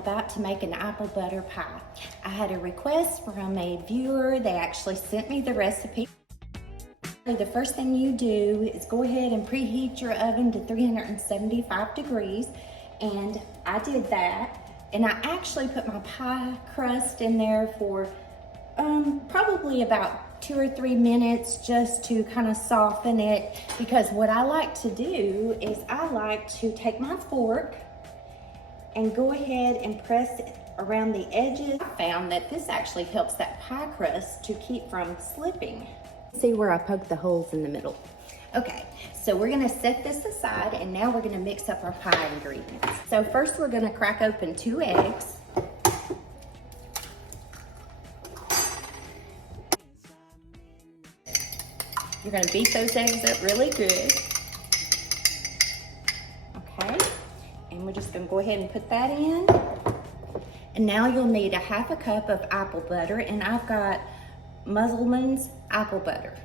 about to make an apple butter pie. I had a request from a viewer. They actually sent me the recipe. The first thing you do is go ahead and preheat your oven to 375 degrees. And I did that. And I actually put my pie crust in there for probably about 2 or 3 minutes just to kind of soften it, because what I like to do is I like to take my fork and go ahead and press it around the edges. I found that this actually helps that pie crust to keep from slipping. See where I poked the holes in the middle. Okay, so we're gonna set this aside and now we're gonna mix up our pie ingredients. So first we're gonna crack open 2 eggs. You're gonna beat those eggs up really good. Okay, and we're just gonna go ahead and put that in. And now you'll need 1/2 cup of apple butter, and I've got Musselman's apple butter.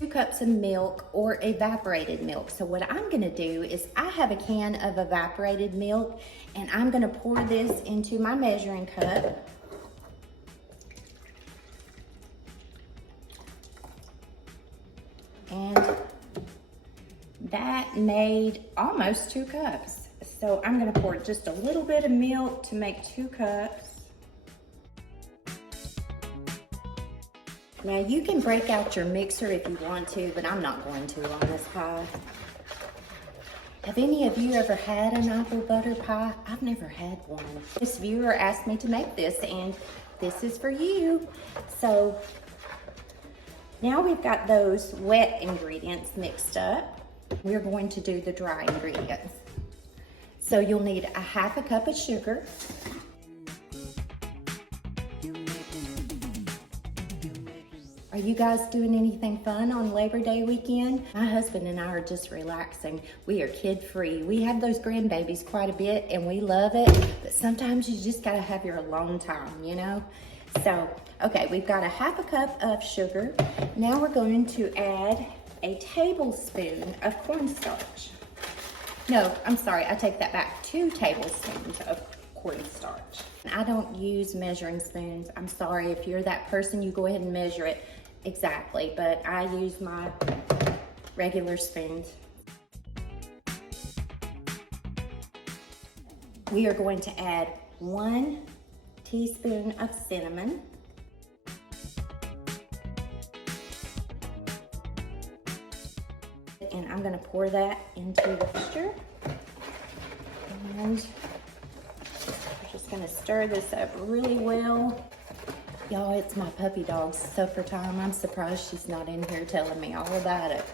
2 cups of milk or evaporated milk. So what I'm gonna do is I have a can of evaporated milk, and I'm gonna pour this into my measuring cup. And that made almost 2 cups. So I'm gonna pour just a little bit of milk to make 2 cups. Now you can break out your mixer if you want to, but I'm not going to on this pie. Have any of you ever had an apple butter pie? I've never had one. This viewer asked me to make this, and this is for you. So now we've got those wet ingredients mixed up. We're going to do the dry ingredients. So you'll need 1/2 cup of sugar. Are you guys doing anything fun on Labor Day weekend? My husband and I are just relaxing. We are kid-free. We have those grandbabies quite a bit and we love it, but sometimes you just gotta have your alone time, you know? So, okay, we've got 1/2 cup of sugar. Now we're going to add a tablespoon of cornstarch. No, I'm sorry, I take that back. 2 tablespoons of cornstarch. I don't use measuring spoons. I'm sorry, if you're that person, you go ahead and measure it exactly, but I use my regular spoons. We are going to add 1 teaspoon of cinnamon. And I'm gonna pour that into the mixture. And we're just gonna stir this up really well. Y'all, it's my puppy dog's supper time. I'm surprised she's not in here telling me all about it.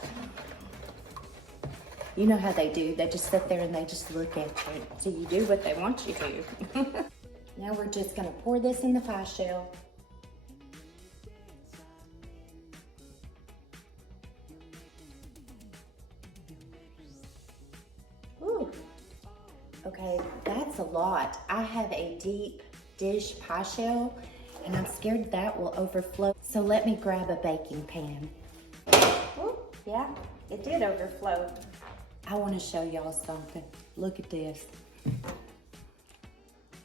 You know how they do. They just sit there and they just look at you. So you do what they want you to. Now we're just gonna pour this in the pie shell. Ooh. Okay, that's a lot. I have a deep dish pie shell and I'm scared that will overflow. So let me grab a baking pan. Ooh, yeah, it did overflow. I wanna show y'all something. Look at this.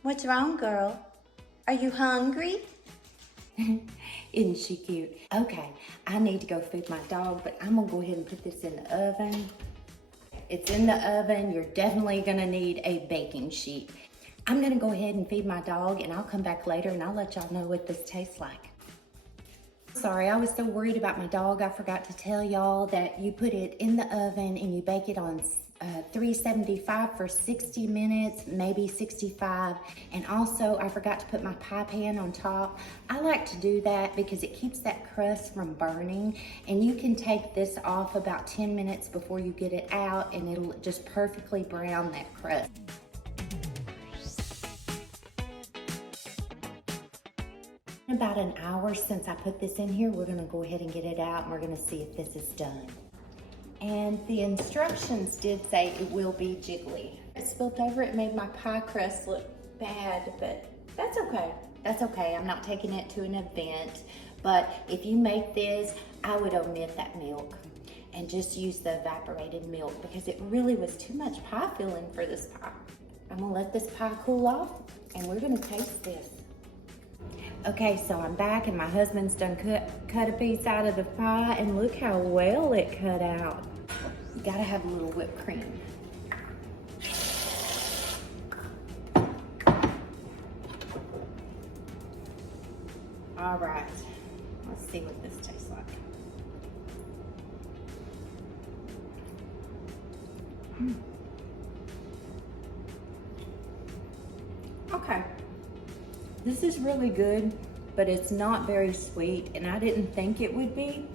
What's wrong, girl? Are you hungry? Isn't she cute? Okay, I need to go feed my dog, but I'm gonna go ahead and put this in the oven. It's in the oven. You're definitely gonna need a baking sheet. I'm gonna go ahead and feed my dog and I'll come back later and I'll let y'all know what this tastes like. Sorry, I was so worried about my dog. I forgot to tell y'all that you put it in the oven and you bake it on 375 for 60 minutes, maybe 65. And also, I forgot to put my pie pan on top. I like to do that because it keeps that crust from burning. And you can take this off about 10 minutes before you get it out and it'll just perfectly brown that crust. About an hour since I put this in here, we're gonna go ahead and get it out and we're gonna see if this is done. And the instructions did say it will be jiggly. It spilt over, it made my pie crust look bad, but that's okay. That's okay, I'm not taking it to an event. But if you make this, I would omit that milk and just use the evaporated milk because it really was too much pie filling for this pie. I'm gonna let this pie cool off and we're gonna taste this. Okay, so I'm back and my husband's done cut a piece out of the pie, and look how well it cut out. You gotta have a little whipped cream. All right, let's see what this tastes like. Okay, this is really good, but it's not very sweet, and I didn't think it would be.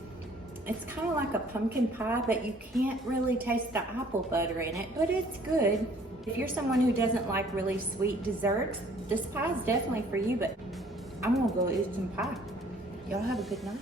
It's kind of like a pumpkin pie, but you can't really taste the apple butter in it, but it's good. If you're someone who doesn't like really sweet desserts, this pie is definitely for you, but I'm gonna go eat some pie. Y'all have a good night.